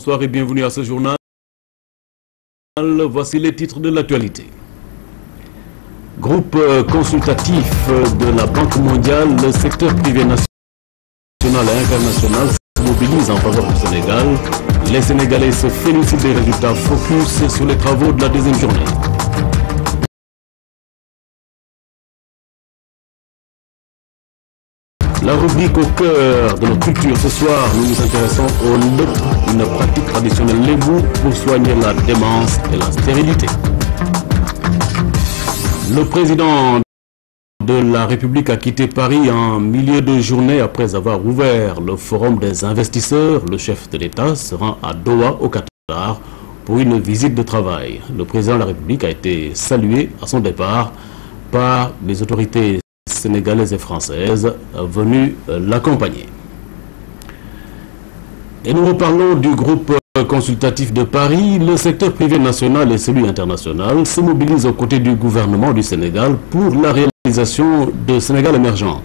Bonsoir et bienvenue à ce journal. Voici les titres de l'actualité. Groupe consultatif de la Banque mondiale, le secteur privé national et international se mobilise en faveur du Sénégal. Les Sénégalais se félicitent des résultats focus sur les travaux de la deuxième journée. La rubrique au cœur de notre culture. Ce soir, nous nous intéressons au lep, une pratique traditionnelle lébou pour soigner la démence et la stérilité. Le président de la République a quitté Paris en milieu de journée après avoir ouvert le forum des investisseurs. Le chef de l'État se rend à Doha, au Qatar, pour une visite de travail. Le président de la République a été salué à son départ par les autorités sénégalaises et françaises venues l'accompagner. Et nous reparlons du groupe consultatif de Paris. Le secteur privé national et celui international se mobilisent aux côtés du gouvernement du Sénégal pour la réalisation de Sénégal émergent.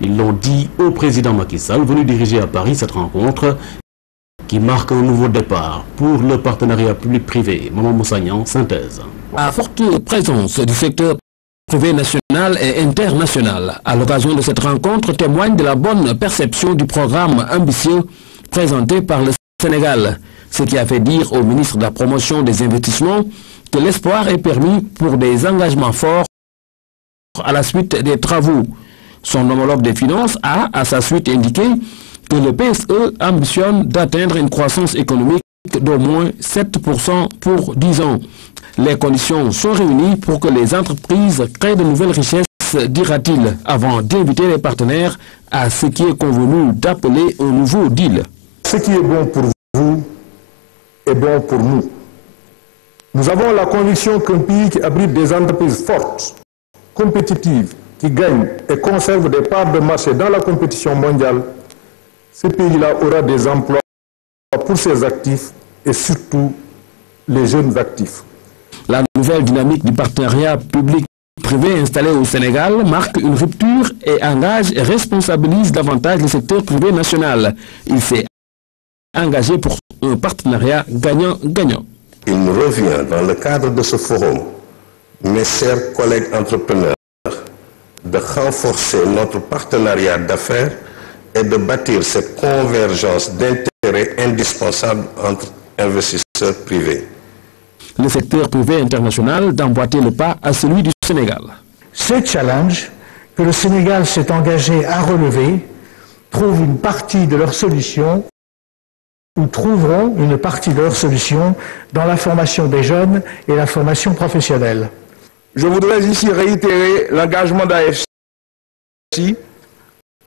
Ils l'ont dit au président Macky Sall, venu diriger à Paris cette rencontre qui marque un nouveau départ pour le partenariat public-privé. Maman Moussagnan, synthèse. À forte présence du secteur privé national et international. À l'occasion de cette rencontre, témoigne de la bonne perception du programme ambitieux présenté par le Sénégal, ce qui a fait dire au ministre de la Promotion des investissements que l'espoir est permis pour des engagements forts à la suite des travaux. Son homologue des finances a, à sa suite, indiqué que le PSE ambitionne d'atteindre une croissance économique d'au moins 7% pour 10 ans. Les conditions sont réunies pour que les entreprises créent de nouvelles richesses, dira-t-il, avant d'inviter les partenaires à ce qui est convenu d'appeler un nouveau deal. Ce qui est bon pour vous est bon pour nous. Nous avons la conviction qu'un pays qui abrite des entreprises fortes, compétitives, qui gagnent et conservent des parts de marché dans la compétition mondiale, ce pays-là aura des emplois pour ses actifs et surtout les jeunes actifs. La nouvelle dynamique du partenariat public-privé installé au Sénégal marque une rupture et engage et responsabilise davantage le secteur privé national. Il s'est engagé pour un partenariat gagnant-gagnant. Il nous revient, dans le cadre de ce forum, mes chers collègues entrepreneurs, de renforcer notre partenariat d'affaires et de bâtir cette convergence d'intérêts indispensable entre investisseurs privés. Le secteur privé international d'emboîter le pas à celui du Sénégal. Ce challenge que le Sénégal s'est engagé à relever trouve une partie de leur solution ou trouveront une partie de leur solution dans la formation des jeunes et la formation professionnelle. Je voudrais ici réitérer l'engagement d'AFC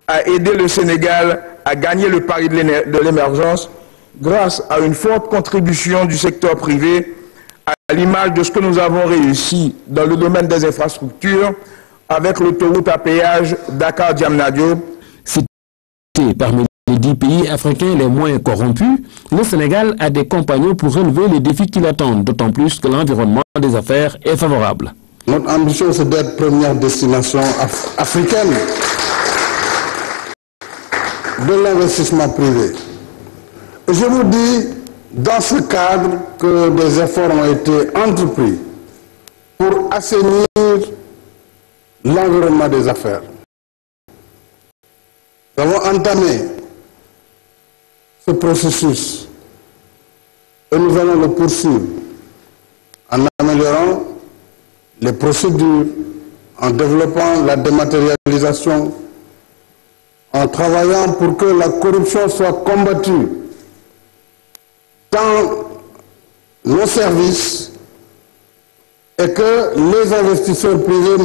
à aider le Sénégal à gagner le pari de l'émergence grâce à une forte contribution du secteur privé, à l'image de ce que nous avons réussi dans le domaine des infrastructures avec l'autoroute à péage Dakar-Diamniadio. Cité parmi les 10 pays africains les moins corrompus, le Sénégal a des compagnons pour relever les défis qui l'attendent, d'autant plus que l'environnement des affaires est favorable. Notre ambition, c'est d'être première destination africaine de l'investissement privé. Et je vous dis, dans ce cadre, que des efforts ont été entrepris pour assainir l'environnement des affaires. Nous avons entamé ce processus et nous allons le poursuivre en améliorant les procédures, en développant la dématérialisation, en travaillant pour que la corruption soit combattue dans nos services et que les investisseurs privés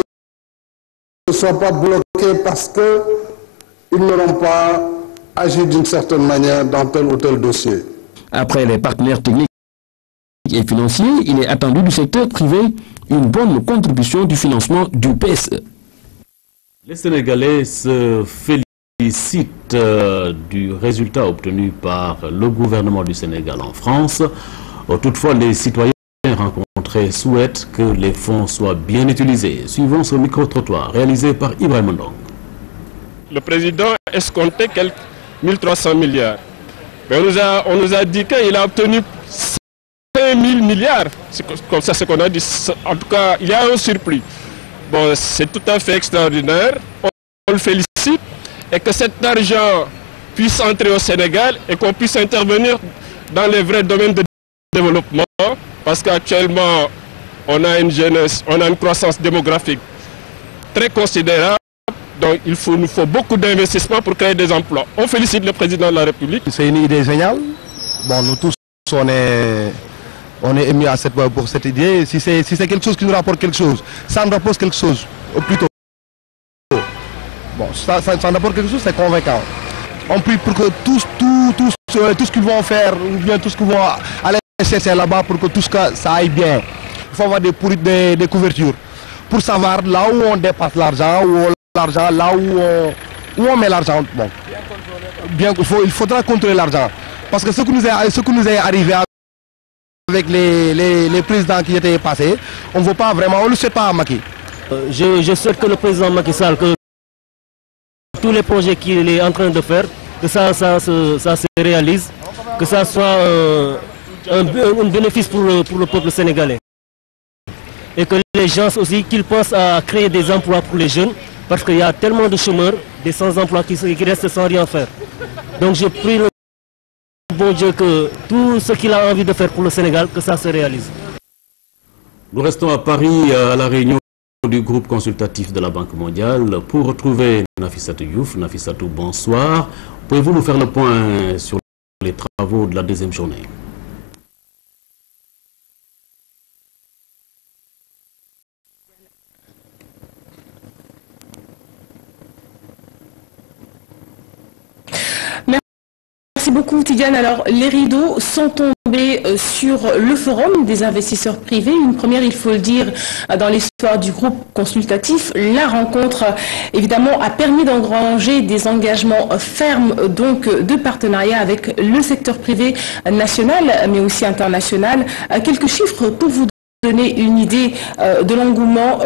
ne soient pas bloqués parce qu'ils n'auront pas agi d'une certaine manière dans tel ou tel dossier. Après les partenaires techniques et financiers, il est attendu du secteur privé une bonne contribution du financement du PSE. Les Sénégalais se félicitent du résultat obtenu par le gouvernement du Sénégal en France. Toutefois, les citoyens rencontrés souhaitent que les fonds soient bien utilisés. Suivons ce micro-trottoir réalisé par Ibrahim Ndong. Le président escomptait quelques 1300 milliards. Mais on nous a dit qu'il a obtenu 5 000 milliards. C'est comme ça ce qu'on a dit. En tout cas, il y a un surplus. Bon, c'est tout à fait extraordinaire. On le félicite. Et que cet argent puisse entrer au Sénégal et qu'on puisse intervenir dans les vrais domaines de développement. Parce qu'actuellement, on a une jeunesse, on a une croissance démographique très considérable. Donc il nous faut beaucoup d'investissements pour créer des emplois. On félicite le président de la République. C'est une idée géniale. Bon, nous tous, on est émis pour cette idée. Si c'est quelque chose qui nous rapporte quelque chose, ça nous rapporte quelque chose, au plus tôt. Bon, ça nous rapporte quelque chose, c'est convaincant. On prie pour que tout ce qu'ils vont faire, ou bien tout ce qu'ils vont aller chercher là-bas pour que tout ça aille bien. Il faut avoir des couvertures pour savoir là où on dépasse l'argent, là où on met l'argent. Bon. Bien, il faudra contrôler l'argent. Parce que ce qui nous est arrivé avec les présidents qui étaient passés, on ne veut pas vraiment, on ne le sait pas à Macky. Je souhaite que le président Macky Sall, que tous les projets qu'il est en train de faire, que ça se réalise, que ça soit un bénéfice pour le peuple sénégalais. Et que les gens aussi, qu'ils pensent à créer des emplois pour les jeunes, parce qu'il y a tellement de chômeurs, des sans-emploi qui restent sans rien faire. Donc je prie le bon Dieu que tout ce qu'il a envie de faire pour le Sénégal, que ça se réalise. Nous restons à Paris à la réunion du groupe consultatif de la Banque mondiale pour retrouver Nafissatou Diouf. Nafissatou, bonsoir. Pouvez-vous nous faire le point sur les travaux de la deuxième journée? Merci beaucoup Tidiane. Alors les rideaux sont tombés sur le forum des investisseurs privés. Une première, il faut le dire, dans l'histoire du groupe consultatif. La rencontre évidemment a permis d'engranger des engagements fermes donc de partenariat avec le secteur privé national mais aussi international. Quelques chiffres pour vous donner une idée de l'engouement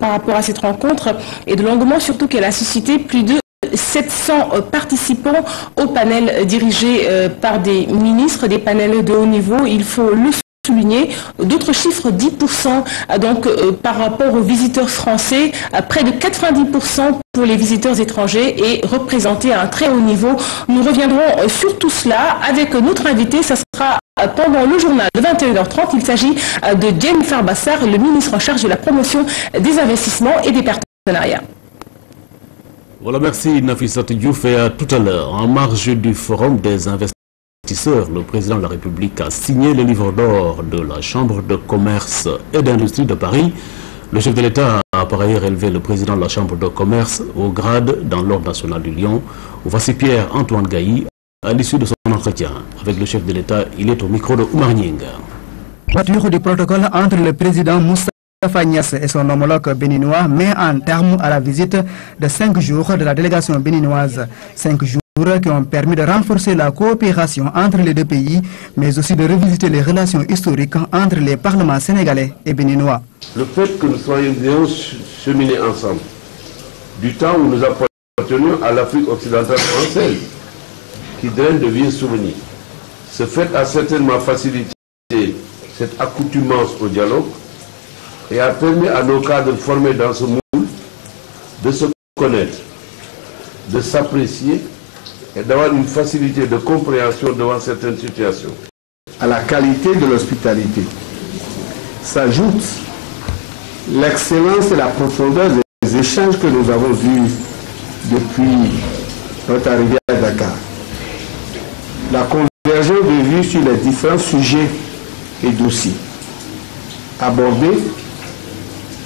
par rapport à cette rencontre et de l'engouement surtout qu'elle a suscité. Plus de 700 participants au panel dirigé par des ministres, des panels de haut niveau, il faut le souligner. D'autres chiffres, 10% par rapport aux visiteurs français, près de 90% pour les visiteurs étrangers et représentés à un très haut niveau. Nous reviendrons sur tout cela avec notre invité, ça sera pendant le journal de 21h30. Il s'agit de Diène Farbassar, le ministre en charge de la promotion des investissements et des partenariats. Voilà, merci Nafissatou Diouf. Et à tout à l'heure, en marge du forum des investisseurs, le président de la République a signé le livre d'or de la Chambre de commerce et d'industrie de Paris. Le chef de l'État a par ailleurs élevé le président de la Chambre de commerce au grade dans l'Ordre national du Lion. Voici Pierre-Antoine Gailly à l'issue de son entretien. Avec le chef de l'État, il est au micro de Oumar Nying. Voiture du protocole entre le président Moussa Fagnas et son homologue béninois met un terme à la visite de 5 jours de la délégation béninoise. 5 jours qui ont permis de renforcer la coopération entre les deux pays, mais aussi de revisiter les relations historiques entre les parlements sénégalais et béninois. Le fait que nous soyons cheminés ensemble, du temps où nous appartenions à l'Afrique occidentale française, qui draine de vieux souvenirs, ce fait a certainement facilité cette accoutumance au dialogue et a permis à nos cadres formés dans ce moule de se connaître, de s'apprécier et d'avoir une facilité de compréhension devant certaines situations. À la qualité de l'hospitalité s'ajoute l'excellence et la profondeur des échanges que nous avons eus depuis notre arrivée à Dakar. La convergence de vues sur les différents sujets et dossiers abordés,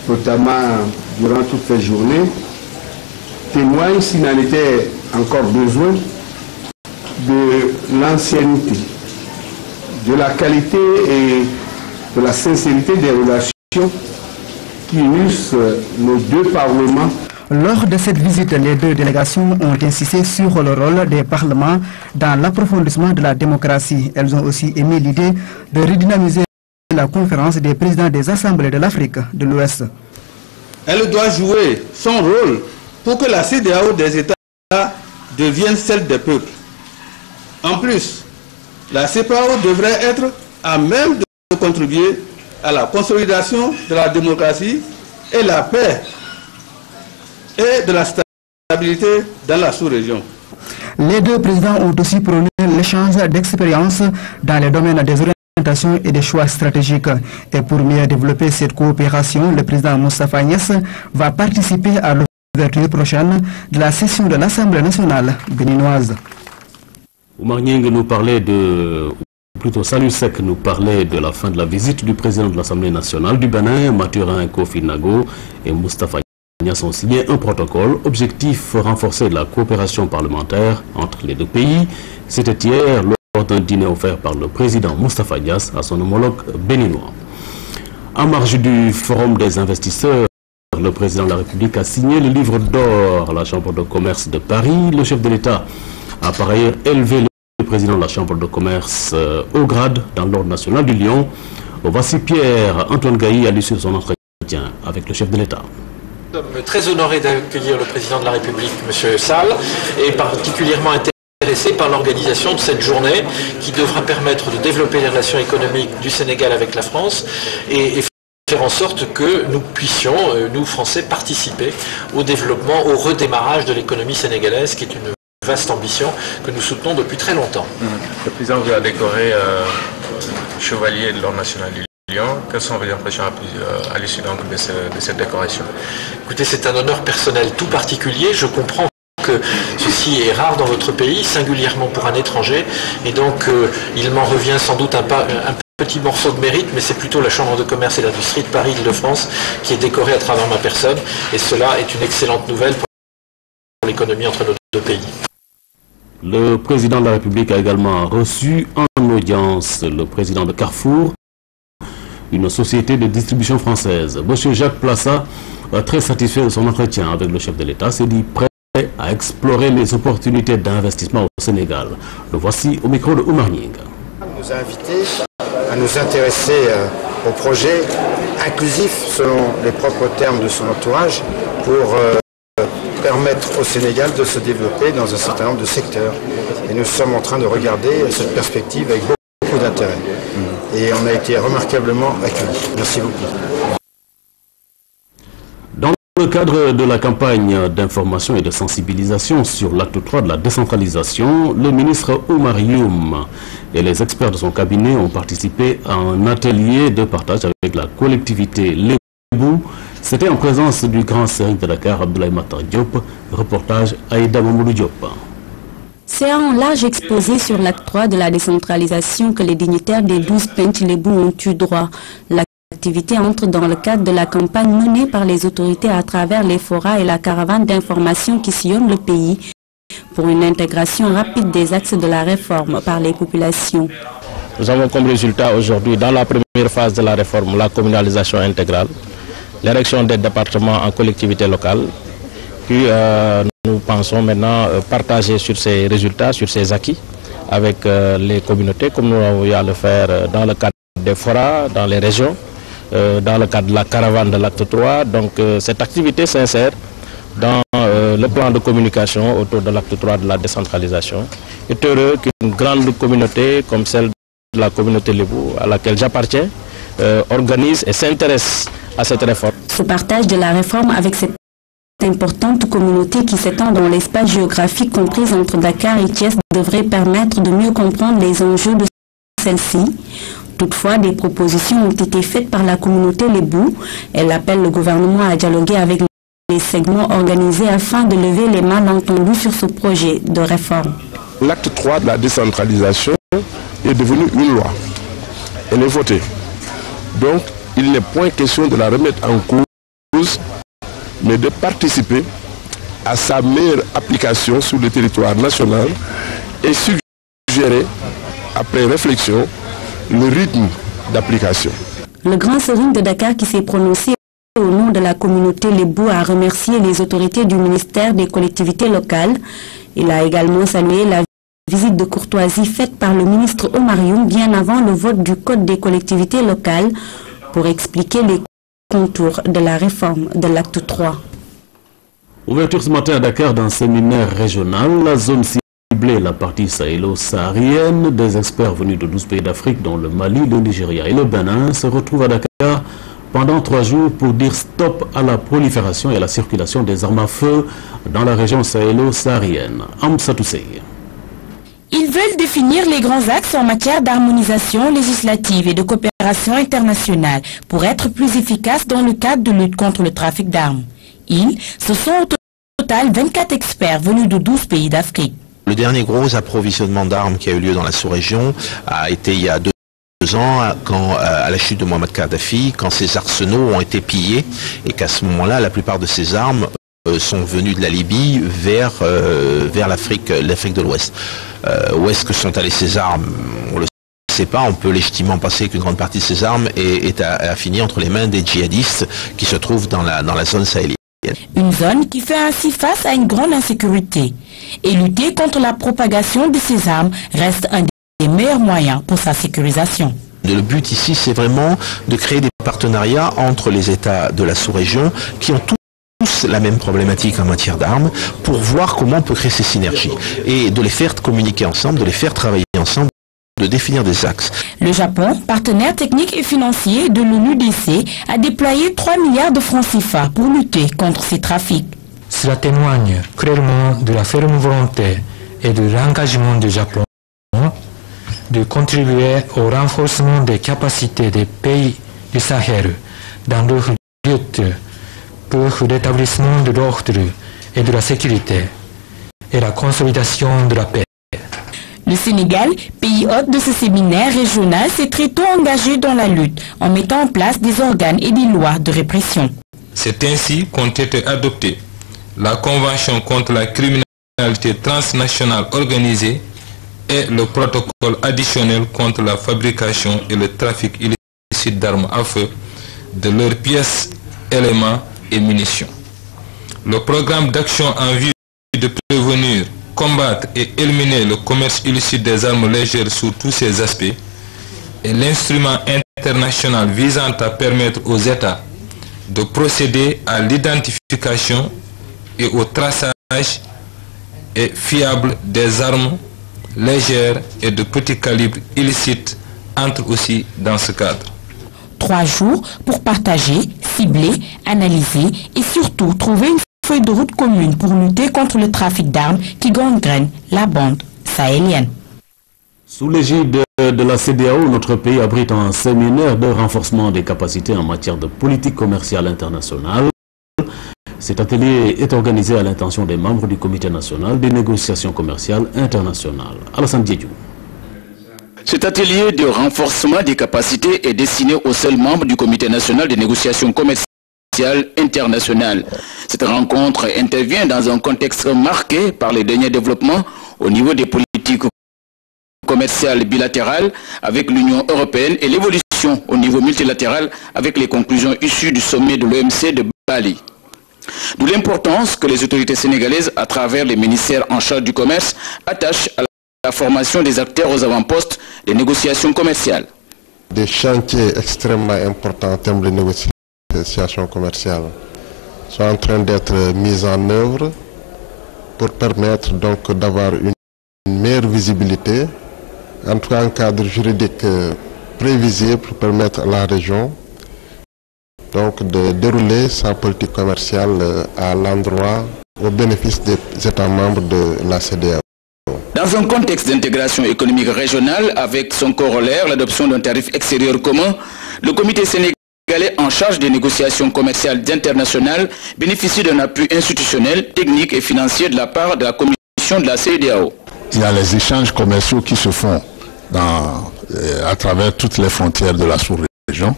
notamment durant toutes ces journées, témoigne, s'il n'en était encore besoin, de l'ancienneté, de la qualité et de la sincérité des relations qui unissent nos deux parlements. Lors de cette visite, les deux délégations ont insisté sur le rôle des parlements dans l'approfondissement de la démocratie. Elles ont aussi émis l'idée de redynamiser la conférence des présidents des assemblées de l'Afrique de l'Ouest. Elle doit jouer son rôle pour que la CEDEAO des États devienne celle des peuples. En plus, la CEPAO devrait être à même de contribuer à la consolidation de la démocratie et la paix et de la stabilité dans la sous-région. Les deux présidents ont aussi prôné l'échange d'expériences dans les domaines des orientations et des choix stratégiques. Et pour mieux développer cette coopération, le président Moustapha Niasse va participer à l'ouverture prochaine de la session de l'Assemblée nationale béninoise. Oumar Nying nous parlait plutôt Salou Sek nous parlait de la fin de la visite du président de l'Assemblée nationale du Bénin, Mathurin Kofi Nago, et Moustapha Niasse ont signé un protocole. Objectif, renforcer la coopération parlementaire entre les deux pays. C'était hier lors d'un dîner offert par le président Moustapha Niasse à son homologue béninois. En marge du Forum des investisseurs, le président de la République a signé le livre d'or à la Chambre de commerce de Paris. Le chef de l'État a par ailleurs élevé le président de la Chambre de commerce au grade dans l'ordre national du Lion. Voici Pierre-Antoine Gailly à l'issue de son entretien avec le chef de l'État. Nous sommes très honorés d'accueillir le président de la République, M. Sall, et particulièrement intéressé par l'organisation de cette journée qui devra permettre de développer les relations économiques du Sénégal avec la France et faire en sorte que nous puissions, nous Français, participer au développement, au redémarrage de l'économie sénégalaise, qui est une vaste ambition que nous soutenons depuis très longtemps. Le président vous a décoré chevalier de l'ordre national du Lion. Quelles sont vos impressions à l'issue de cette décoration? Écoutez, c'est un honneur personnel tout particulier. Je comprends que ceci est rare dans votre pays, singulièrement pour un étranger, et donc il m'en revient sans doute un petit morceau de mérite, mais c'est plutôt la Chambre de commerce et d'industrie de Paris-Île-de-France qui est décorée à travers ma personne, et cela est une excellente nouvelle pour l'économie entre nos deux pays. Le président de la République a également reçu en audience le président de Carrefour, une société de distribution française. M. Jacques Plassa, très satisfait de son entretien avec le chef de l'État, s'est dit prêt à explorer les opportunités d'investissement au Sénégal. Le voici au micro de Oumar Nying. Il nous a invités à nous intéresser au projet inclusif selon les propres termes de son entourage pour permettre au Sénégal de se développer dans un certain nombre de secteurs. Et nous sommes en train de regarder cette perspective avec beaucoup d'intérêt. Et on a été remarquablement accueillis. Merci beaucoup. Dans le cadre de la campagne d'information et de sensibilisation sur l'acte 3 de la décentralisation, le ministre Oumar Youm et les experts de son cabinet ont participé à un atelier de partage avec la collectivité Lébou. C'était en présence du grand sérigne de Dakar, Abdoulaye Matar Diop. Reportage Aïda Mamoudou Diop. C'est un large exposé sur l'acte 3 de la décentralisation que les dignitaires des 12 Pench Lébou ont eu droit. L'activité entre dans le cadre de la campagne menée par les autorités à travers les forats et la caravane d'information qui sillonne le pays pour une intégration rapide des axes de la réforme par les populations. Nous avons comme résultat aujourd'hui, dans la première phase de la réforme, la communalisation intégrale, l'érection des départements en collectivités locales, puis nous pensons maintenant partager sur ces résultats, sur ces acquis avec les communautés, comme nous avons eu à le faire dans le cadre des forats, dans les régions, dans le cadre de la caravane de l'acte 3. Donc cette activité s'insère dans le plan de communication autour de l'acte 3 de la décentralisation. Il est heureux qu'une grande communauté comme celle de la communauté Lébou, à laquelle j'appartiens, organise et s'intéresse à cette réforme. Ce partage de la réforme avec cette importante communauté qui s'étend dans l'espace géographique compris entre Dakar et Thiès devrait permettre de mieux comprendre les enjeux de celle-ci. Toutefois, des propositions ont été faites par la communauté Lébou. Elle appelle le gouvernement à dialoguer avec les segments organisés afin de lever les malentendus sur ce projet de réforme. L'acte 3 de la décentralisation est devenu une loi. Elle est votée. Donc, il n'est point question de la remettre en cause, mais de participer à sa meilleure application sur le territoire national et suggérer, après réflexion, le rythme d'application. Le grand sérigne de Dakar qui s'est prononcé au nom de la communauté Lébou a remercié les autorités du ministère des collectivités locales. Il a également salué la visite de courtoisie faite par le ministre Oumar Youm bien avant le vote du Code des collectivités locales pour expliquer les contours de la réforme de l'acte 3. Ouverture ce matin à Dakar d'un séminaire régional. La zone cible cibler la partie sahélo-saharienne. Des experts venus de 12 pays d'Afrique, dont le Mali, le Nigeria et le Bénin, se retrouvent à Dakar pendant 3 jours pour dire stop à la prolifération et à la circulation des armes à feu dans la région sahélo-saharienne. Amsa Toussé. Ils veulent définir les grands axes en matière d'harmonisation législative et de coopération internationale pour être plus efficaces dans le cadre de lutte contre le trafic d'armes. Ce sont au total 24 experts venus de 12 pays d'Afrique. Le dernier gros approvisionnement d'armes qui a eu lieu dans la sous-région a été il y a 2 ans, à la chute de Mohamed Kadhafi, quand ces arsenaux ont été pillés et qu'à ce moment-là, la plupart de ces armes sont venues de la Libye vers l'Afrique de l'Ouest. Où est-ce que sont allées ces armes? On le sait pas, on peut légitimement penser qu'une grande partie de ces armes a fini entre les mains des djihadistes qui se trouvent dans la zone sahélienne. Une zone qui fait ainsi face à une grande insécurité. Et lutter contre la propagation de ces armes reste un des meilleurs moyens pour sa sécurisation. Le but ici, c'est vraiment de créer des partenariats entre les États de la sous-région qui ont tous la même problématique en matière d'armes pour voir comment on peut créer ces synergies et de les faire communiquer ensemble, de les faire travailler ensemble, de définir des axes. Le Japon, partenaire technique et financier de l'ONUDC, a déployé 3 milliards de francs CFA pour lutter contre ces trafics. Cela témoigne clairement de la ferme volonté et de l'engagement du Japon de contribuer au renforcement des capacités des pays du Sahel dans leur lutte pour l'établissement de l'ordre et de la sécurité et la consolidation de la paix. Le Sénégal, pays hôte de ce séminaire régional, s'est très tôt engagé dans la lutte en mettant en place des organes et des lois de répression. C'est ainsi qu'ont été adoptés la Convention contre la criminalité transnationale organisée et le protocole additionnel contre la fabrication et le trafic illicite d'armes à feu, de leurs pièces, éléments et munitions. Le programme d'action en vue de prévenir, combattre et éliminer le commerce illicite des armes légères sous tous ses aspects est l'instrument international visant à permettre aux États de procéder à l'identification et au traçage fiable des armes légères et de petit calibre illicites entrent aussi dans ce cadre. 3 jours pour partager, cibler, analyser et surtout trouver une feuille de route commune pour lutter contre le trafic d'armes qui gangrène la bande sahélienne. Sous l'égide de la CEDEAO, notre pays abrite un séminaire de renforcement des capacités en matière de politique commerciale internationale. Cet atelier est organisé à l'intention des membres du Comité national des négociations commerciales internationales. Alassane Diédiou. Cet atelier de renforcement des capacités est destiné aux seuls membres du Comité national des négociations commerciales internationales. Cette rencontre intervient dans un contexte marqué par les derniers développements au niveau des politiques commerciales bilatérales avec l'Union européenne et l'évolution au niveau multilatéral avec les conclusions issues du sommet de l'OMC de Bali. D'où l'importance que les autorités sénégalaises, à travers les ministères en charge du commerce, attachent à la formation des acteurs aux avant-postes des négociations commerciales. Des chantiers extrêmement importants en termes de négociations commerciales sont en train d'être mis en œuvre pour permettre donc d'avoir une meilleure visibilité, en tout cas un cadre juridique prévisible pour permettre à la région donc de dérouler sa politique commerciale à l'endroit, au bénéfice des États membres de la CEDEAO. Dans un contexte d'intégration économique régionale, avec son corollaire, l'adoption d'un tarif extérieur commun, le comité sénégalais en charge des négociations commerciales internationales bénéficie d'un appui institutionnel, technique et financier de la part de la commission de la CEDEAO. Il y a les échanges commerciaux qui se font à travers toutes les frontières de la sous-région.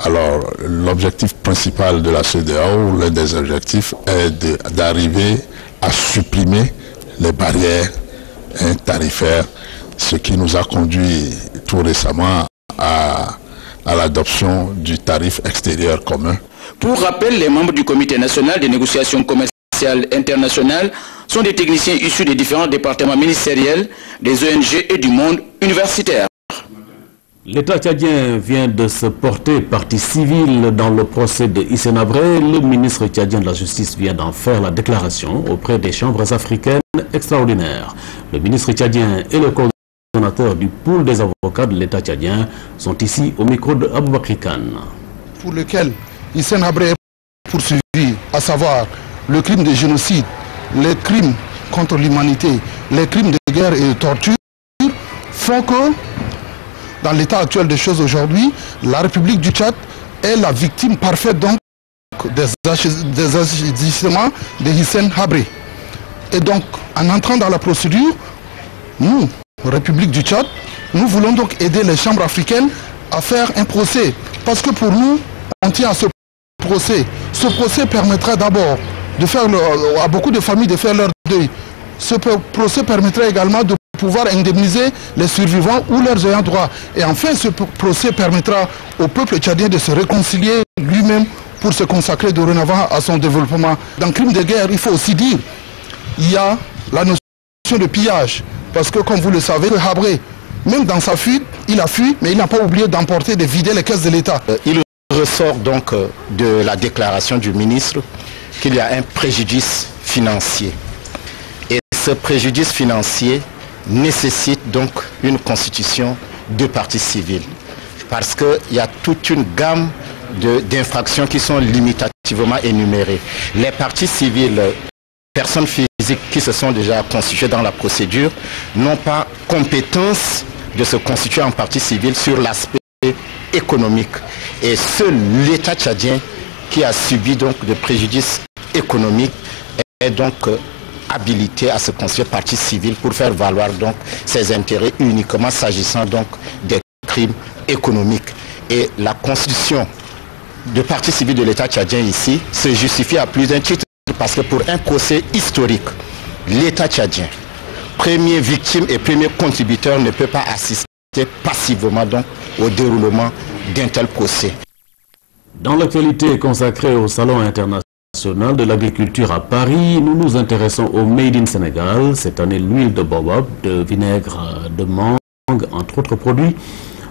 Alors, l'objectif principal de la CEDEAO, l'un des objectifs, est d'arriver à supprimer les barrières tarifaires, ce qui nous a conduit tout récemment à l'adoption du tarif extérieur commun. Pour rappel, les membres du Comité national des négociations commerciales internationales sont des techniciens issus des différents départements ministériels, des ONG et du monde universitaire. L'État tchadien vient de se porter partie civile dans le procès de Hissène Habré. Le ministre tchadien de la Justice vient d'en faire la déclaration auprès des chambres africaines et extraordinaire. Le ministre tchadien et le coordonnateur du pool des avocats de l'État tchadien sont ici au micro de Aboubakry Kane. Pour lequel Hissène Habré est poursuivi, à savoir le crime de génocide, les crimes contre l'humanité, les crimes de guerre et de torture, font que, dans l'état actuel des choses aujourd'hui, la République du Tchad est la victime parfaite donc des agissements de Hissène Habré. Et donc, en entrant dans la procédure, nous, République du Tchad, nous voulons donc aider les chambres africaines à faire un procès. Parce que pour nous, on tient à ce procès. Ce procès permettra d'abord de faire à beaucoup de familles de faire leur deuil. Ce procès permettra également de pouvoir indemniser les survivants ou leurs ayants droit. Et enfin, ce procès permettra au peuple tchadien de se réconcilier lui-même pour se consacrer dorénavant à son développement. Dans le crime de guerre, il faut aussi dire, il y a la notion de pillage. Parce que, comme vous le savez, Habré, même dans sa fuite, il a fui, mais il n'a pas oublié d'emporter, de vider les caisses de l'État. Il ressort donc de la déclaration du ministre qu'il y a un préjudice financier. Et ce préjudice financier nécessite donc une constitution de partie civile. Parce qu'il y a toute une gamme d'infractions qui sont limitativement énumérées. Les parties civiles, personnes physiques qui se sont déjà constituées dans la procédure, n'ont pas compétence de se constituer en partie civile sur l'aspect économique. Et seul l'État tchadien qui a subi donc de préjudices économiques est donc habilité à se constituer partie civile pour faire valoir donc ses intérêts uniquement s'agissant donc des crimes économiques. Et la constitution de partie civile de l'État tchadien ici se justifie à plus d'un titre parce que pour un procès historique, l'État tchadien, premier victime et premier contributeur, ne peut pas assister passivement donc au déroulement d'un tel procès. Dans l'actualité consacrée au Salon international de l'agriculture à Paris, nous nous intéressons au Made in Sénégal. Cette année, l'huile de baobab, de vinaigre de mangue, entre autres produits,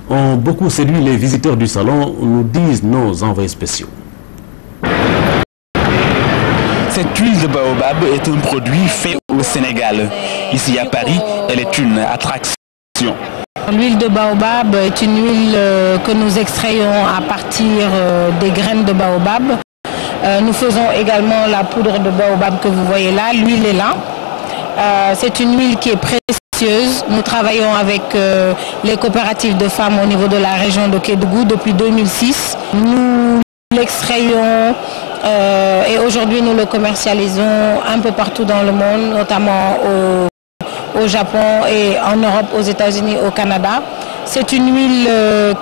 ont beaucoup séduit les visiteurs du salon, nous disent nos envoyés spéciaux. Cette huile de baobab est un produit fait au Sénégal. Ici à Paris, elle est une attraction. L'huile de baobab est une huile que nous extrayons à partir des graines de baobab. Nous faisons également la poudre de baobab que vous voyez là. L'huile est là. C'est une huile qui est précieuse. Nous travaillons avec les coopératives de femmes au niveau de la région de Kédougou depuis 2006. Nous l'extrayons et aujourd'hui nous le commercialisons un peu partout dans le monde, notamment au Japon et en Europe, aux États-Unis, au Canada. C'est une huile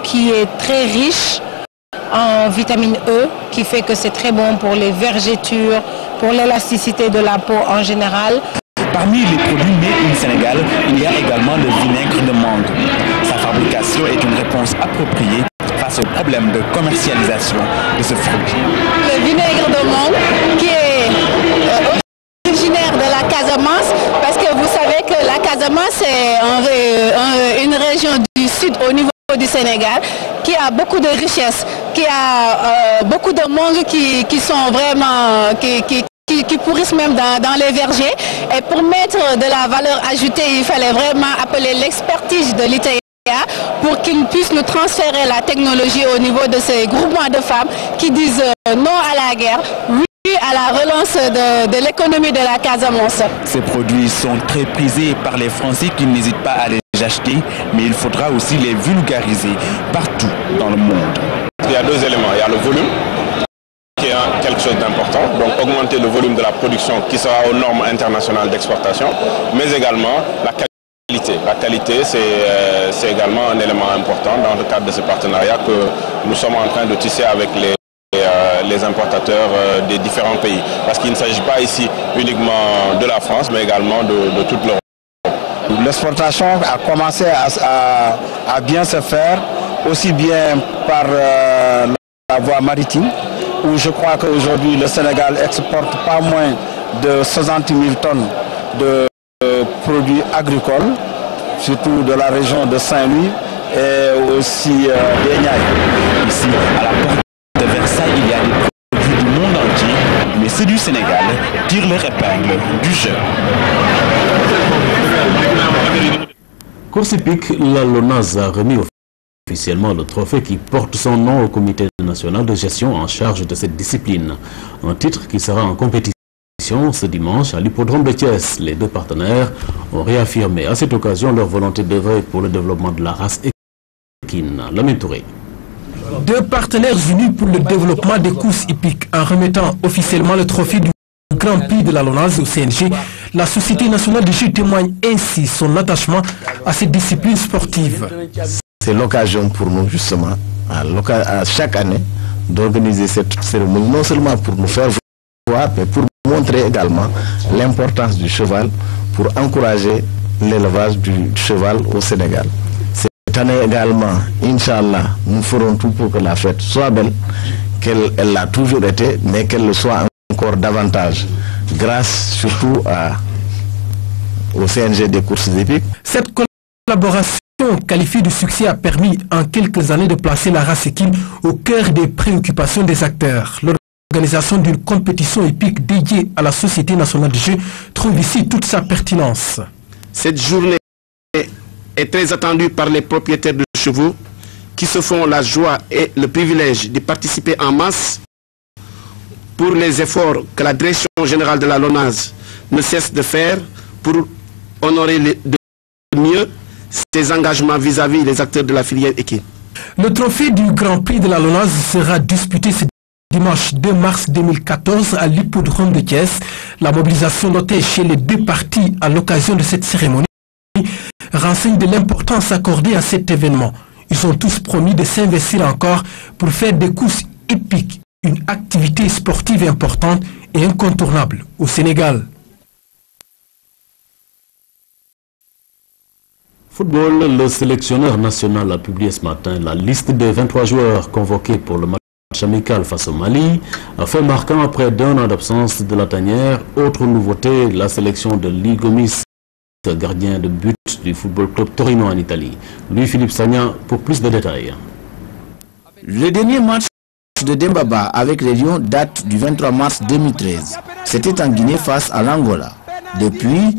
qui est très riche en vitamine E, qui fait que c'est très bon pour les vergetures, pour l'élasticité de la peau en général. Parmi les produits Made in Sénégal, il y a également le vinaigre de mangue. Sa fabrication est une réponse appropriée face au problème de commercialisation de ce fruit. Le vinaigre de mangue qui est originaire de la Casamance, parce que vous savez que la Casamance est une région du sud au niveau du Sénégal qui a beaucoup de richesses, qui a beaucoup de mangues qui sont vraiment qui pourrissent même dans les vergers. Et pour mettre de la valeur ajoutée, il fallait vraiment appeler l'expertise de l'ITEA pour qu'ils puissent nous transférer la technologie au niveau de ces groupements de femmes qui disent non à la guerre, oui à la relance de l'économie de la Casamance. Ces produits sont très prisés par les Français qui n'hésitent pas à les acheter, mais il faudra aussi les vulgariser partout dans le monde. Il y a deux éléments. Il y a le volume, qui est quelque chose d'important, donc augmenter le volume de la production qui sera aux normes internationales d'exportation, mais également la qualité. La qualité, c'est également un élément important dans le cadre de ce partenariat que nous sommes en train de tisser avec les importateurs des différents pays. Parce qu'il ne s'agit pas ici uniquement de la France, mais également de toute l'Europe. L'exportation a commencé à bien se faire, aussi bien par la voie maritime, où je crois qu'aujourd'hui le Sénégal exporte pas moins de 60 000 tonnes de produits agricoles, surtout de la région de Saint-Louis et aussi des Niayes. Ici, à la porte de Versailles, il y a des produits du monde entier, mais ceux du Sénégal tirent leur épingle du jeu. Course hippique, la LONASE a remis officiellement le trophée qui porte son nom au comité national de gestion en charge de cette discipline. Un titre qui sera en compétition ce dimanche à l'hippodrome de Thiès. Les deux partenaires ont réaffirmé à cette occasion leur volonté d'œuvrer pour le développement de la race équine. Lamine Touré. Deux partenaires unis pour le développement des courses hippiques. En remettant officiellement le trophée du Grand Prix de la LONASE au CNG, la Société nationale de jeu témoigne ainsi son attachement à cette discipline sportive. C'est l'occasion pour nous justement, à chaque année, d'organiser cette cérémonie, non seulement pour nous faire voir, mais pour montrer également l'importance du cheval, pour encourager l'élevage du cheval au Sénégal. Cette année également, Inch'Allah, nous ferons tout pour que la fête soit belle, qu'elle l'a toujours été, mais qu'elle le soit encore davantage, grâce surtout au CNG des courses hippiques. Cette collaboration qualifiée de succès a permis en quelques années de placer la race équine au cœur des préoccupations des acteurs. L'organisation d'une compétition hippique dédiée à la Société nationale de jeu trouve ici toute sa pertinence. Cette journée est très attendue par les propriétaires de chevaux qui se font la joie et le privilège de participer en masse pour les efforts que la direction générale de la LONASE ne cesse de faire pour honorer de mieux ses engagements vis-à-vis des acteurs de la filière équine. Le trophée du Grand Prix de la LONASE sera disputé ce dimanche 2 mars 2014 à l'hippodrome de Thiès. La mobilisation notée chez les deux parties à l'occasion de cette cérémonie renseigne de l'importance accordée à cet événement. Ils ont tous promis de s'investir encore pour faire des courses hippiques une activité sportive importante et incontournable au Sénégal. Football, le sélectionneur national a publié ce matin la liste des 23 joueurs convoqués pour le match amical face au Mali. Fait marquant après d'un an d'absence de la tanière. Autre nouveauté, la sélection de Ligomis, gardien de but du Football Club Torino en Italie. Louis-Philippe Sagna pour plus de détails. Le dernier match de Dembaba avec les Lions date du 23 mars 2013. C'était en Guinée face à l'Angola. Depuis,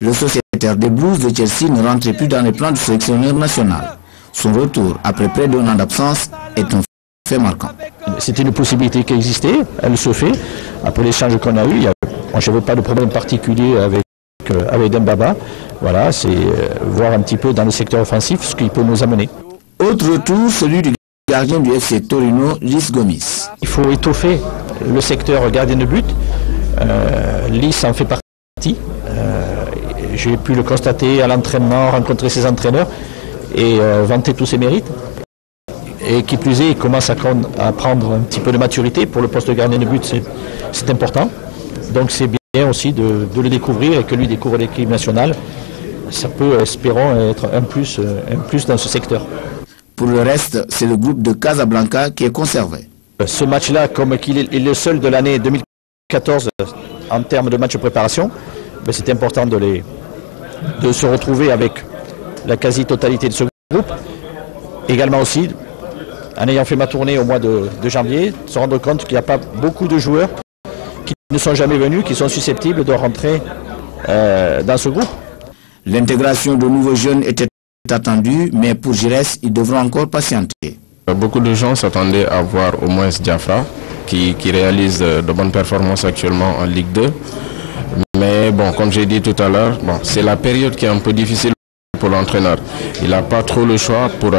le sociétaire des Blues de Chelsea ne rentrait plus dans les plans du sélectionneur national. Son retour après près d'un an d'absence est un fait marquant. C'était une possibilité qui existait, elle se fait. Après l'échange qu'on a eu, je n'avais pas de problème particulier avec Dembaba. Voilà, c'est voir un petit peu dans le secteur offensif ce qu'il peut nous amener. Autre retour, celui du gardien du FC Torino, Lys Gomis. Il faut étoffer le secteur gardien de but. Lys en fait partie. J'ai pu le constater à l'entraînement, rencontrer ses entraîneurs et vanter tous ses mérites. Et qui plus est, il commence à prendre un petit peu de maturité. Pour le poste de gardien de but, c'est important. Donc c'est bien aussi de le découvrir et que lui découvre l'équipe nationale. Ça peut, espérons, être un plus dans ce secteur. Pour le reste, c'est le groupe de Casablanca qui est conservé. Ce match-là, comme qu'il est le seul de l'année 2014 en termes de match de préparation, c'est important de se retrouver avec la quasi-totalité de ce groupe. Également aussi, en ayant fait ma tournée au mois de janvier, se rendre compte qu'il n'y a pas beaucoup de joueurs qui ne sont jamais venus, qui sont susceptibles de rentrer dans ce groupe. L'intégration de nouveaux jeunes était attendue, mais pour Giresse, ils devront encore patienter. Beaucoup de gens s'attendaient à voir au moins Diafra, qui réalise de bonnes performances actuellement en Ligue 2. Mais bon, comme j'ai dit tout à l'heure, c'est la période qui est un peu difficile pour l'entraîneur. Il n'a pas trop le choix pour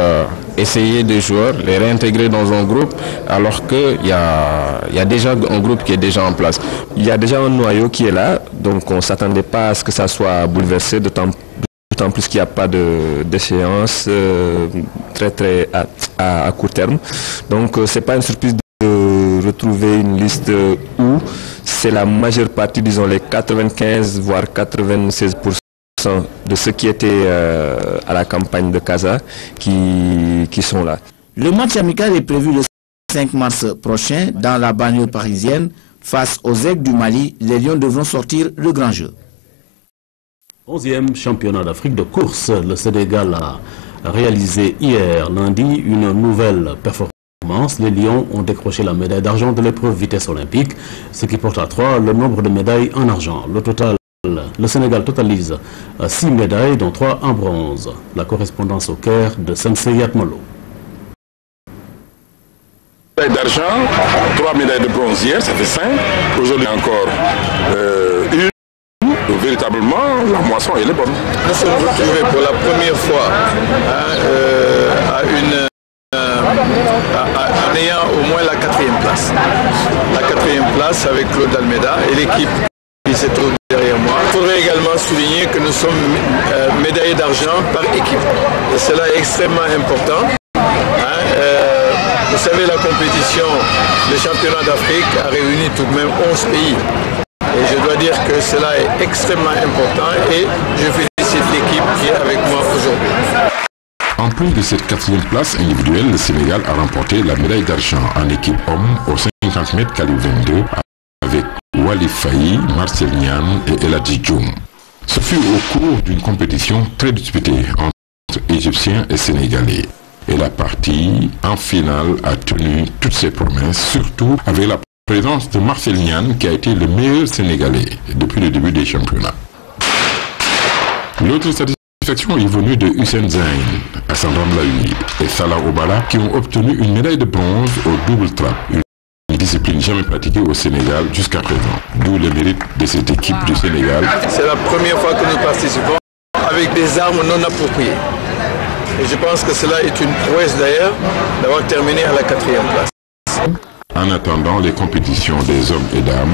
essayer des joueurs, les réintégrer dans un groupe, alors qu'il y a déjà un groupe qui est déjà en place. Il y a déjà un noyau qui est là, donc on ne s'attendait pas à ce que ça soit bouleversé, d'autant plus qu'il n'y a pas d'échéance très à court terme. Donc ce n'est pas une surprise de retrouver une liste où c'est la majeure partie, disons les 95 voire 96% de ceux qui étaient à la campagne de Casa qui sont là. Le match amical est prévu le 5 mars prochain dans la banlieue parisienne. Face aux Aigles du Mali, les Lions devront sortir le grand jeu. 11e championnat d'Afrique de course. Le Sénégal a réalisé hier lundi une nouvelle performance. Les Lions ont décroché la médaille d'argent de l'épreuve vitesse olympique, ce qui porte à 3 le nombre de médailles en argent. Le total Le Sénégal totalise 6 médailles, dont 3 en bronze. La correspondance au Caire de Sensei Yatmolo. Médaille d'argent, 3 médailles de bronze hier, ça fait 5. Aujourd'hui encore une. Véritablement, la moisson, elle est bonne. Nous sommes retrouvés pour la première fois en ayant au moins la 4e place. La 4e place avec Claude Almeida et l'équipe qui se trouve derrière moi. Il faudrait également souligner que nous sommes médaillés d'argent par équipe. Et cela est extrêmement important. Vous savez, la compétition, le championnat d'Afrique a réuni tout de même 11 pays. Et je dois dire que cela est extrêmement important et je félicite l'équipe qui est avec moi aujourd'hui. En plus de cette 4e place individuelle, le Sénégal a remporté la médaille d'argent en équipe homme aux 50 mètres calibre 22 avec Wali Faye, Marcel Niane et Eladji Dioum. Ce fut au cours d'une compétition très disputée entre Égyptiens et Sénégalais. Et la partie en finale a tenu toutes ses promesses, surtout avec la présence de Marcel Niane qui a été le meilleur Sénégalais depuis le début des championnats. L'autre satisfaction est venue de Hussein Zain, Hassan Ramlaoui et Salah Obala qui ont obtenu une médaille de bronze au double trap, une discipline jamais pratiquée au Sénégal jusqu'à présent, d'où le mérite de cette équipe du Sénégal. C'est la première fois que nous participons avec des armes non appropriées. Et je pense que cela est une prouesse d'ailleurs d'avoir terminé à la 4e place. En attendant les compétitions des hommes et dames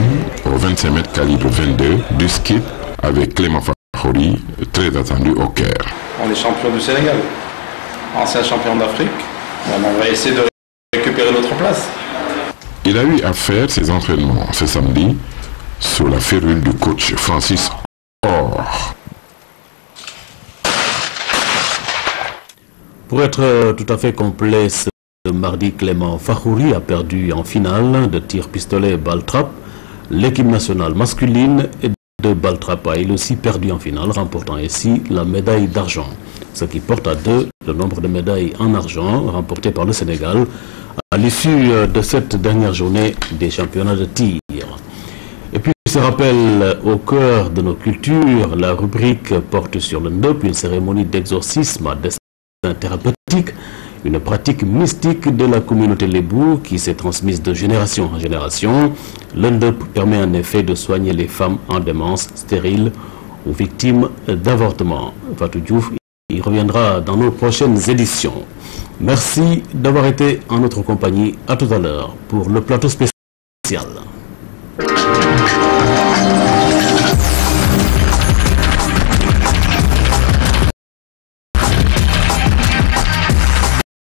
au 25 mètres calibre 22 du skip avec Clément Fahouri, très attendu au Caire. On est champion du Sénégal, ancien champion d'Afrique. On va essayer de récupérer notre place. Il a eu à faire ses entraînements ce samedi sous la férule du coach Francis Or. Pour être tout à fait complet, ce mardi, Clément Fahouri a perdu en finale de tir pistolet balle trappe. L'équipe nationale masculine de balle trappe a elle aussi perdu en finale, remportant ainsi la médaille d'argent. Ce qui porte à 2 le nombre de médailles en argent remportées par le Sénégal à l'issue de cette dernière journée des championnats de tir. Et puis, ce rappel au cœur de nos cultures, la rubrique porte sur le Ndeup, une cérémonie d'exorcisme à destin thérapeutique, une pratique mystique de la communauté Lébou qui s'est transmise de génération en génération. Le Ndeup permet en effet de soigner les femmes en démence, stériles ou victimes d'avortement. Fatou Diouf y reviendra dans nos prochaines éditions. Merci d'avoir été en notre compagnie. À tout à l'heure pour le plateau spécial.